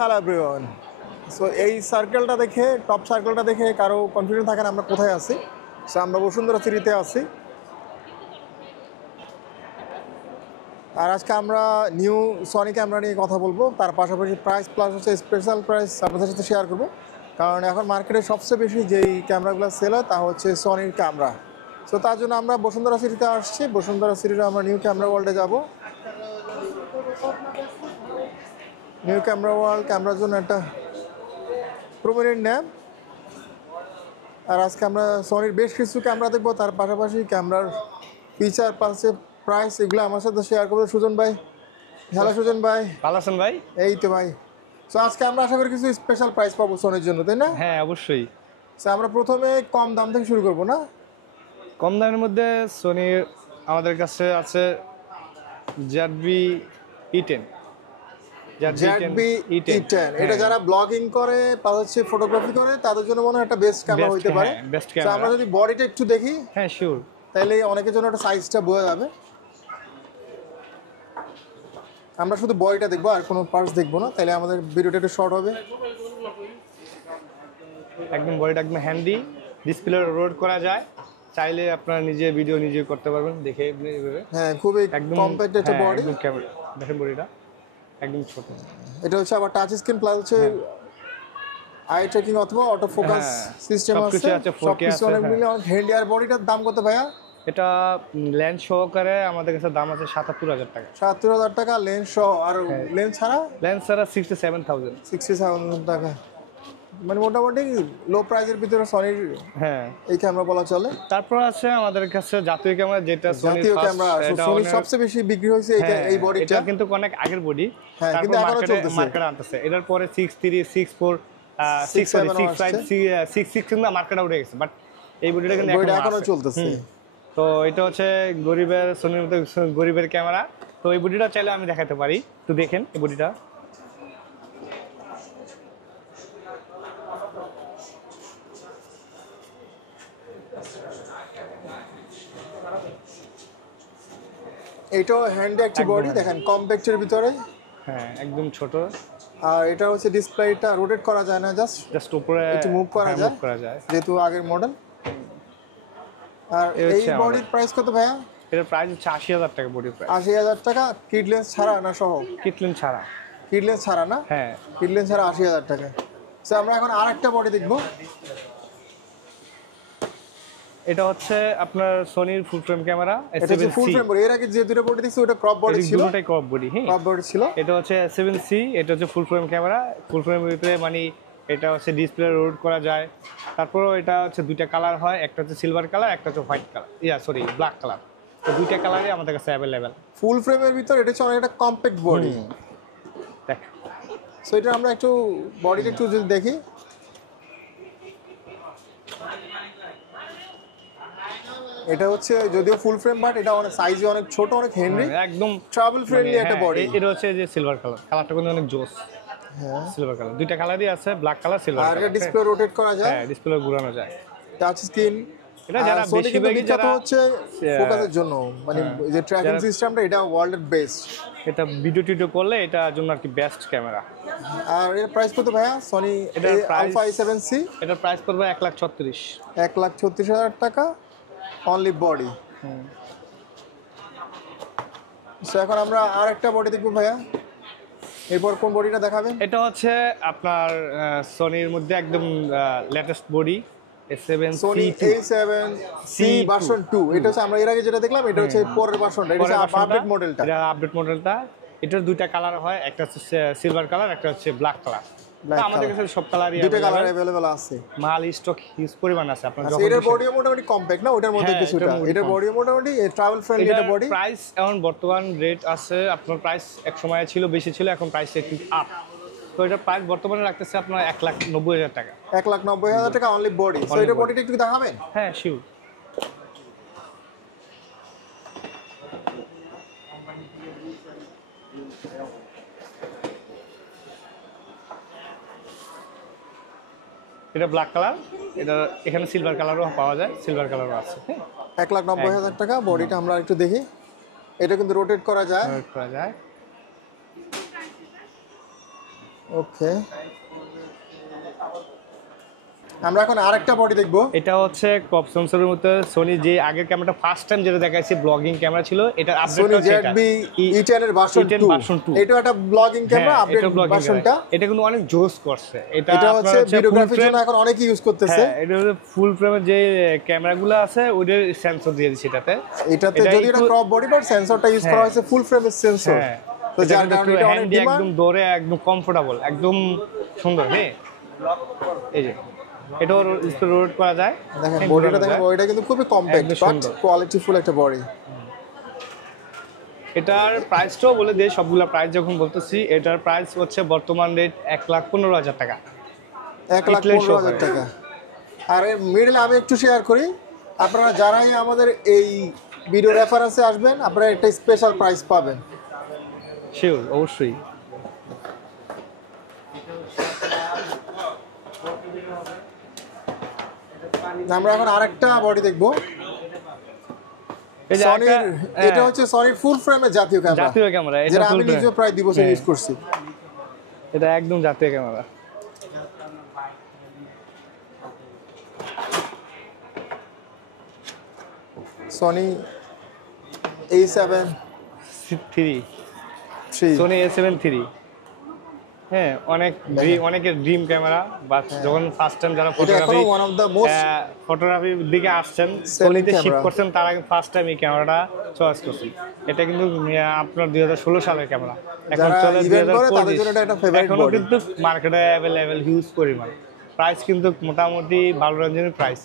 Hello everyone. So এই সার্কেলটা দেখে, টপ সার্কেলটা দেখে কারো কনফিউশন থাকে না আমরা কোথায় আছি। সো আমরা বসুন্ধরা সিটিতে আছি। আর আজকে আমরা নিউ সনি ক্যামেরা নিয়ে কথা বলবো, তার পাশাপাশি প্রাইস প্লাস হচ্ছে স্পেশাল প্রাইস আপনাদের সাথে শেয়ার করবো। কারণ এখন মার্কেটে সবচেয়ে বেশি যেই ক্যামেরাগুলো সেল হয় তা হচ্ছে সনির ক্যামেরা। সো তার জন্য আমরা বসুন্ধরা সিটিতে আসছি। বসুন্ধরা সিটিতে আমরা নিউ ক্যামেরা ওয়ার্ল্ডে যাব। নিউ ক্যামেরা ওয়ার্ল্ড ক্যামেরার জন্য একটা প্রমিনেন্ট নেম। আর আজকে আমরা সনির বেশ কিছু ক্যামেরা দেখবো, তার পাশাপাশি ক্যামেরার ফিচার পাশে প্রাইস এগুলো আমার সাথে শেয়ার করবো সুজন ভাই। হ্যালো সুজন ভাই, ভালো আছেন ভাই? এই তো ভাই। সো আজকে আমরা আশা করি কিছু স্পেশাল প্রাইস পাবো সনির জন্য, তাই না? হ্যাঁ অবশ্যই। সো আমরা প্রথমে কম দাম থেকে শুরু করবো না? কম দামের মধ্যে সোনির আমাদের কাছে আছে ZV E10। ZV E10 এটা যারা ব্লগিং করে বা হচ্ছে ফটোগ্রাফি করে তাদের জন্য মনে হয় একটা বেস্ট ক্যামেরা হতে পারে। Best so camera. আমরা যদি বডিটা একটু দেখি, হ্যাঁ শিওর, তাহলে অনেকের জন্য একটা সাইজটা বোঝা যাবে। আমরা শুধু বডিটা দেখবো আর কোনো পার্টস দেখবো না, তাহলে আমাদের ভিডিওটা একটু শর্ট হবে। একদম বডিটা একদম হ্যান্ডি, ডিসপ্লে রোড করা যায়, চাইলে আপনারা নিজে ভিডিও নিজে করতে পারবেন দেখে এইভাবে। হ্যাঁ, খুবই একদম কম্প্যাক্ট একটা বডি। একদম ক্যামেরা দেখেন বডিটা একদম ছোট। এটা হচ্ছে আবার টাচ স্ক্রিন প্লাস হচ্ছে আই ট্র্যাকিং অথবা অটো ফোকাস সিস্টেম আছে। সবকিছু অনেক মিলে অনেক হ্যান্ডি। আর বডিটার দাম কত ভাইয়া? এটা লেন্স সহকারে আমাদের কাছে দাম আছে ৭৭,০০০ টাকা। ৭০,০০০ টাকা লেন্স সহ। আর লেন্স ছাড়া? লেন্স ছাড়া 67,000। 67,000 টাকা, মানে মোটামুটি লো প্রাইসের ভিতরে সনির হ্যাঁ এই ক্যামেরা বলা চলে। তারপর আছে আমাদের কাছে জাতীয় ক্যামেরা, যেটা জাতীয় ক্যামেরা সনি সবচেয়ে বেশি বিক্রি হয়েছে এই বডিটা। এটা কিন্তু অনেক আগের বডি, হ্যাঁ, কিন্তু এখনো চলতেছে। মার্কেটে আনতেছে। এটার পরে 63, 64, 65, 66 কিন্তু মার্কেটে উঠে গেছে, বাট এই বডিটা কিন্তু এখনো চলতেছে। তো এটা হচ্ছে গরিবের সনির মতো গরিবের ক্যামেরা। তো এই বডিটা চাইলে আমি দেখাতে পারি, তো দেখেন এই বডিটা। এটাও হ্যান্ডি একটা বডি, দেখেন কম্প্যাক্টের ভিতরে। হ্যাঁ একদম ছোট। আর এটা হচ্ছে ডিসপ্লেটা রোটেট করা যায় না, জাস্ট উপরে একটু মুভ করা যায় যেহেতু আগের মডেল। আর এই বডির প্রাইস কত ভাইয়া? এর প্রাইস হচ্ছে ৮০,০০০ টাকা বডি প্রাইস। ৮০,০০০ টাকা কিট লেন্স ছাড়া না সহ? কিট লেন্স ছাড়া। কিট লেন্স ছাড়া না? হ্যাঁ কিট লেন্স ছাড়া ৮০,০০০ টাকা। সো আমরা এখন আরেকটা বডি দেখবো। এটা হচ্ছে আপনার সনির ফুল ফ্রেম ক্যামেরা। এটা হচ্ছে ফুল ফ্রেম বডি। এর আগে যে দুটো বডি দেখছি ওটা ক্রপ বডি ছিল। দুটোই ক্রপ বডি। হ্যাঁ ক্রপ বডি ছিল। এটা হচ্ছে A7C, এটা হচ্ছে ফুল ফ্রেম ক্যামেরা। ফুল ফ্রেমের ভিতরে মানে এটা হচ্ছে ডিসপ্লে রোড করা যায়। তারপরেও এটা হচ্ছে দুইটা কালার হয়, একটা হচ্ছে সিলভার কালার, একটা হচ্ছে হোয়াইট কালার, ব্ল্যাক কালার। তো দুইটা কালারই আমাদের কাছে অ্যাভেলেবেল। ফুল ফ্রেমের ভিতর এটা হচ্ছে অনেকটা কম্প্যাক্ট বডি। দেখ, সো এটা আমরা একটু বডিটা একটু যদি দেখি, এটা হচ্ছে যদিও ফুল ফ্রেম বাট এটা অনেক সাইজে অনেক ছোট, অনেক হেনরি, একদম ট্রাভেল ফ্রেন্ডলি একটা বডি। এটা হচ্ছে যে সিলভার কালার, কালারটা কিন্তু অনেক জোস। হ্যাঁ সিলভার কালার, দুইটা কালারই আছে, ব্ল্যাক কালার, সিলভার কালার। আর এটা ডিসপ্লে রোটেট করা যায়। হ্যাঁ ডিসপ্লে ঘোরানো যায়, টাচ স্ক্রিন। এটা যারা বেশিরভাগই যারা হচ্ছে ফোকাসের জন্য, মানে এই যে ট্র্যাকিং সিস্টেমটা এটা ওয়ার্ল্ডের বেস্ট। এটা ভিডিও টিডিও করলে এটার জন্য আর কি বেস্ট ক্যামেরা। আর এর প্রাইস কত ভাইয়া? সনি আলফা A7C এটার প্রাইস পড়বে 1,36,000। 1,36,000 টাকা অনলি বডি। সো এখন আমরা আরেকটা বডি দেখবো ভাইয়া। এরপর কোন বডিটা দেখাবেন? এটা হচ্ছে আপনার সনির মধ্যে একদম latest body, Sony A7C version 2। এটা হচ্ছে আমরা এর আগে যেটা দেখলাম এটা হচ্ছে পরের ভার্সনটা, এটা হচ্ছে আপডেট মডেলটা। এটা আপডেট মডেলটা। এটার দুইটা কালার হয়, একটা হচ্ছে সিলভার কালার, একটা হচ্ছে ব্ল্যাক কালার। আমাদের কাছে সব কালারই দুটো কালার अवेलेबल আছে। মাল স্টক হিউজ পরিমাণ আছে। আপনার যখন এটার বডিও মোটামুটি কম্প্যাক্ট না, ওটার মধ্যে কিছুটা এটার বডিও মোটামুটি ট্রাভেল ফ্রেন্ডলি এটা বডি। প্রাইস এখন বর্তমান রেট আছে, আপনার প্রাইস এক সময় ছিল বেশি ছিল, এখন প্রাইস একটু আপ। তো এটা প্রাইস বর্তমানে রাখতেছে আপনার 1,90,000 টাকা। 1,90,000 টাকা অনলি বডি। সো এটা বডিটা একটু দেখাবেন? হ্যাঁ শিওর। এটা ব্ল্যাক কালার, এটা এখানে সিলভার কালারও পাওয়া যায়, সিলভার কালারও আছে। 1,90,000 টাকা বডিটা আমরা একটু দেখি। এটা কিন্তু রোটেট করা যায়। ওকে, আমরা এখন আরেকটা বডি দেখবো। এটা হচ্ছে ক্রপ সেন্সরের মধ্যে সোনি যে আগের ক্যামেরাটা ফার্স্ট টাইম যেটা দেখাইছি ব্লগিং ক্যামেরা ছিল, এটা আপডেট সোনি হচ্ছে এটা ZV E10 এর ভার্সন 2। এটা একটা ব্লগিং ক্যামেরা, আপডেট ভার্সনটা। এটা কিন্তু অনেক জোস করছে। এটা হচ্ছে ভিডিওগ্রাফির জন্য এখন অনেকে ইউজ করতেছে। হ্যাঁ, এটা হচ্ছে ফুল ফ্রেমের যে ক্যামেরাগুলো আছে ওদের সেন্সর দিয়ে দিয়েছে এটাতে। এটাতে যদি এটা ক্রপ বডি বাট সেন্সরটা ইউজ করা হয়েছে ফুল ফ্রেমের সেন্সর। তো যার কারণে এটা অনেক ডিমান্ড, একদম ধরে একদম কমফোর্টেবল, একদম সুন্দর। হ্যাঁ, এই যে এটাও রোড করা যায়। দেখেন বডিটা, দেখেন বডিটা কিন্তু খুবই কম্প্যাক্ট বাট কোয়ালিটিফুল একটা বডি। এটার প্রাইসটাও বলে দেই, সবগুলা প্রাইস যখন বলতেছি, এটার প্রাইস হচ্ছে বর্তমান রেট 1,15,000 টাকা। 1,15,000 টাকা। আর এর মিডলে আমি একটু শেয়ার করি, আপনারা যারাই আমাদের এই ভিডিও রেফারেন্সে আসবেন আপনারা একটা স্পেশাল প্রাইস পাবেন। শিওর, অবশ্যই। আমরা এখন আরেকটা বডি দেখবো। সনির, এটা হচ্ছে সনির ফুল ফ্রেমের জাতীয় ক্যামেরা, যেটা আমি নিজে প্রায় 2 বছর ইউজ করছি। এটা একদম জাতীয় camera. Sony A7 III, Sony A7 III। হ্যাঁ, অনেকের ড্রিম ক্যামেরা, বাট যখন ফার্স্ট টাইম যারা ফটোগ্রাফির দিকে আসছেন, সনিতে শিফট করছেন, তারা ফার্স্ট টাইম এই ক্যামেরাটা চয়েস করছেন। এটা কিন্তু আপনার 2016 সালের ক্যামেরা, এখন চলে 2025। এখনো কিন্তু মার্কেটে অ্যাভেলেবেল হিউজ পরিমাণ। প্রাইস কিন্তু মোটামুটি ভালো রেঞ্জের প্রাইস।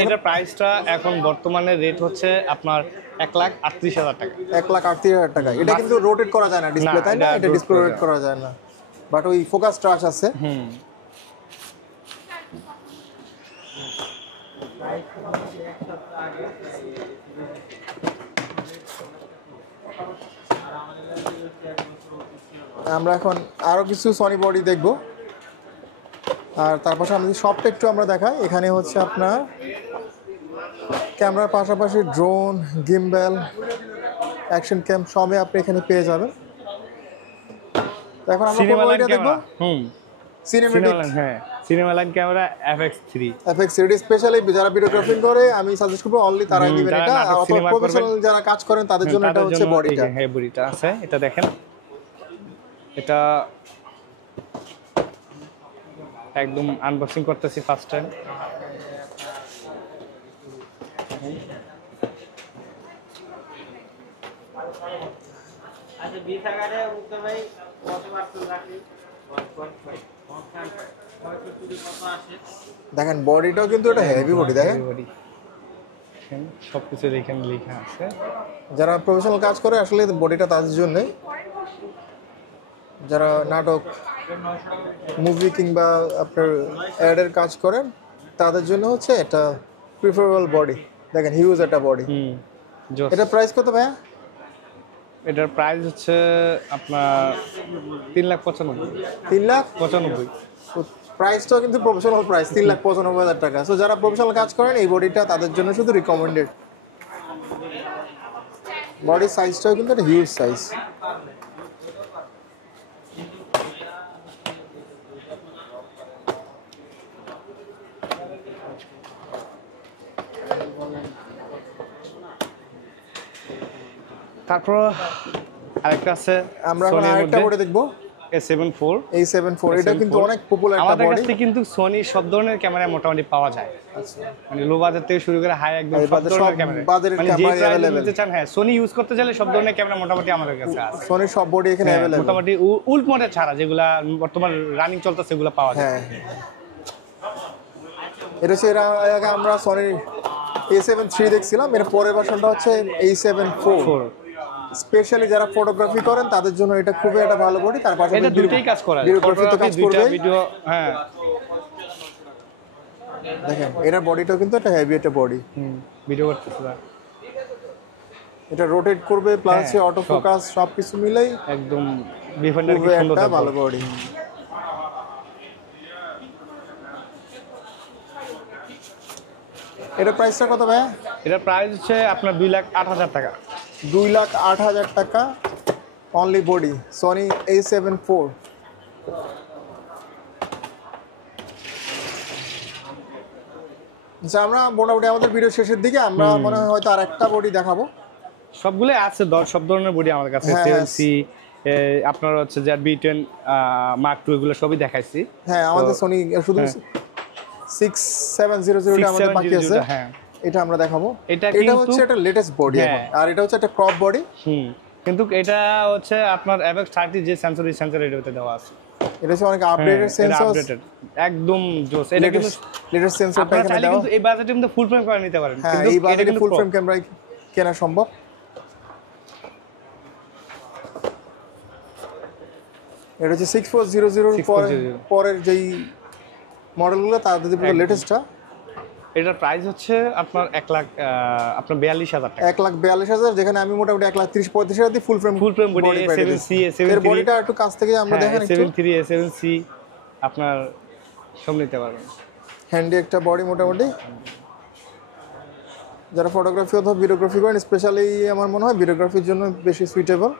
এটার প্রাইসটা এখন বর্তমানে রেট হচ্ছে আপনার 1,38,000 টাকা। 1,38,000 টাকা। এটা কিন্তু রোটেট করা যায় না ডিসপ্লে, তাই না? এটা ডিসপ্লে রোটেট করা যায় না, বাট ওই ফোকাস ট্রাশ আছে। আমরা এখন আরো কিছু সনি বডি দেখবো, আর তার পাশে আমাদের শপটা একটু আমরা দেখাই। এখানে হচ্ছে আপনার ক্যামেরার পাশাপাশি ড্রোন, গিম্বেল, অ্যাকশন ক্যাম সবই আপনি এখানে পেয়ে যাবেন। এখন আমরা কোন বডিটা দেখবো? সিনেম্যাটিক, হ্যাঁ, সিনেমালাইন ক্যামেরা FX3 স্পেশালি যারা ভিডিওগ্রাফিং করে আমি সাজেস্ট করব অনলি তারাই দিবেন এটা। অথবা প্রফেশনাল যারা কাজ করেন তাদের জন্য এটা হচ্ছে বডিটা। হ্যাঁ, বডিটা আছে, এটা দেখেন। এটা একদম আনবক্সিং করতেছি ফার্স্ট টাইম। দেখেন বডিটাও কিন্তু এটা হেভি বডি, দেখেন সবকিছু এখানে লেখা আছে। যারা প্রফেশনাল কাজ করে আসলে বডিটা তাদের জন্য, যারা নাটক, মুভি কিংবা আপনার অ্যাডের কাজ করেন তাদের জন্য হচ্ছে এটা প্রিফারেবল বডি। দেখেন হিউজ একটা বডি। এটা প্রাইস কত ভাইয়া? এটার প্রাইস হচ্ছে আপনার 3,95,000। 3,95,000। প্রাইসটাও কিন্তু প্রফেশনাল প্রাইস, 3,95,000 টাকা। সো যারা প্রফেশনাল কাজ করেন এই বডিটা তাদের জন্য শুধু রিকমেন্ডেড। বডি সাইজটাও কিন্তু একটা হিউজ সাইজ। তারপর আরেকটা আছে, আমরা এখন আরেকটা বডি দেখবো, A7 IV। এটা কিন্তু অনেক পপুলার একটা বডি। আমাদের কাছে কিন্তু সনি সব ধরনের ক্যামেরা মোটামুটি পাওয়া যায়। আচ্ছা, মানে লো বাজেট থেকে শুরু করে হাই একদম সব ধরনের ক্যামেরা, বাজারের ক্যামেরা अवेलेबल নিতে চান। হ্যাঁ, সনি ইউজ করতে চাইলে সব ধরনের ক্যামেরা মোটামুটি আমাদের কাছে আছে। সনি সব বডি এখানে अवेलेबल, মোটামুটি উল্ট মডেল ছাড়া যেগুলা বর্তমান রানিং চলতেছে সেগুলো পাওয়া যায়। হ্যাঁ, এটা হচ্ছে আমরা সনি A7 III দেখছিলাম, এর পরের ভার্সনটা হচ্ছে A7 IV। স্পেশালি যারা ফটোগ্রাফি করেন তাদের জন্য এটা খুবই একটা ভালো বডি। তার পাশাপাশি এটা দুটোই কাজ করা যায়, ভিডিওগ্রাফি তো কাজ করবে, ভিডিও। হ্যাঁ, দেখেন এটার বডিটাও কিন্তু একটা হেভি একটা বডি। ভিডিও করতেছে, এটা রোটেট করবে প্লাস অটো ফোকাস সবকিছু মিলাই একদম ডিফেন্ডার কি সুন্দর একটা ভালো বডি। এটা প্রাইসটা কত ভাই? এটা প্রাইস হচ্ছে আপনার 2,08,000 টাকা। 2,08,000 টাকা। Only body Sony A7 IV। আচ্ছা, আমরা মোটামুটি আমাদের ভিডিও শেষের দিকে আমরা মনে হয় হয়তো আর একটা বডি দেখাবো। সবগুলো আছে, সব ধরনের বডি আমাদের কাছে। হ্যাঁ, 7C আপনার হচ্ছে যে B10 Mark II এগুলো সবই দেখাইছি। হ্যাঁ, আমাদের সনি শুধু 6700 টা আমাদের বাকি আছে। হ্যাঁ, এটা আমরা দেখাবো। এটা এটা হচ্ছে একটা লেটেস্ট বডি এখন, আর এটা হচ্ছে একটা ক্রপ বডি। কিন্তু এটা হচ্ছে আপনার অ্যাভেক্স 30 যে সেন্সর, এই সেন্সর এটাতে দেওয়া আছে। এটা হচ্ছে অনেক আপডেটেড সেন্সর, একদম জোস। এটা কিন্তু লেটেস্ট সেন্সরটা আপনারা এখানে চাইলে দেওয়া। কিন্তু এই বাজেটে কিন্তু ফুল ফ্রেম করে নিতে পারেন, হ্যাঁ, কিন্তু এই এটা বাজেটে কিন্তু ফুল ফ্রেম ক্যামেরা কেনা সম্ভব। এটা হচ্ছে 6400 পরের যেই মডেলগুলো তাদের পুরো লেটেস্টটা। এটার প্রাইস হচ্ছে আপনার 1 লাখ আপনার 42,000 টাকা। 1,42,000, যেখানে আমি মোটামুটি 1,30,000-35,000 দিয়ে ফুল ফ্রেম বডি A7C এর বডিটা একটু কাছ থেকে আমরা দেখেন একটু। A7 III A7C আপনার সব নিতে পারবেন। হ্যান্ডি একটা বডি মোটামুটি। যারা ফটোগ্রাফি অথবা ভিডিওগ্রাফি করেন, স্পেশালি আমার মনে হয় ভিডিওগ্রাফির জন্য বেশি সুইটেবল।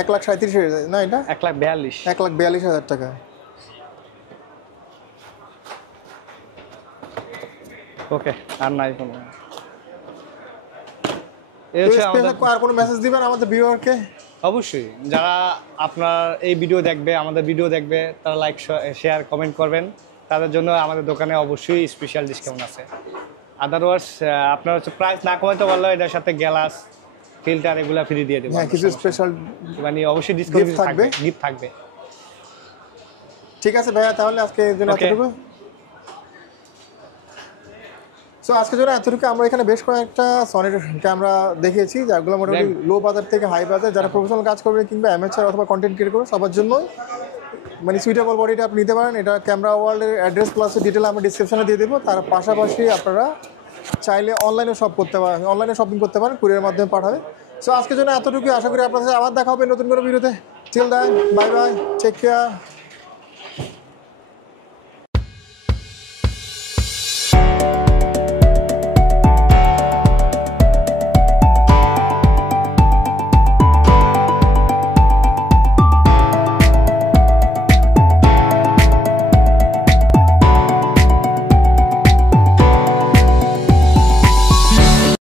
1,37,000 না, এটা 1,42,000। 1,42,000 টাকা। ওকে, আর নাই কোনো। এই হচ্ছে আমাদের। আর কোনো মেসেজ দিবেন আমাদের ভিউয়ারকে? অবশ্যই, যারা আপনার এই ভিডিও দেখবে, আমাদের ভিডিও দেখবে, তারা লাইক শেয়ার কমেন্ট করবেন। তাদের জন্য আমাদের দোকানে অবশ্যই স্পেশাল ডিসকাউন্ট আছে। আদারওয়াইজ আপনার হচ্ছে প্রাইস না কমাতে পারলে এটার সাথে গ্লাস, ফিল্টার এগুলো ফ্রি দিয়ে দেবো। হ্যাঁ, কিছু স্পেশাল মানে অবশ্যই ডিসকাউন্ট থাকবে, গিফট থাকবে। ঠিক আছে ভাইয়া, তাহলে আজকে এর জন্য এতটুকু। সো আজকের জন্য এতটুকু। আমরা এখানে বেশ কয়েকটা সনির ক্যামেরা দেখিয়েছি, যেগুলো মোটামুটি লো বাজার থেকে হাই বাজার, যারা প্রফেশনাল কাজ করবে কিংবা অ্যামেচার অথবা কন্টেন্ট ক্রিয়েট করবে সবার জন্য মানে সুইটেবল বডিটা আপনি নিতে পারেন। এটা ক্যামেরা ওয়ার্ল্ডের অ্যাড্রেস প্লাস ডিটেল আমরা ডিসক্রিপশনে দিয়ে দেবো। তার পাশাপাশি আপনারা চাইলে অনলাইনে অনলাইনে শপিং করতে পারেন, কুরিয়ারের মাধ্যমে পাঠাবে। সো আজকের জন্য এতটুকু। আশা করি আপনাদের সাথে আবার দেখা হবে নতুন কোনো ভিডিওতে। Till then, bye bye, take care.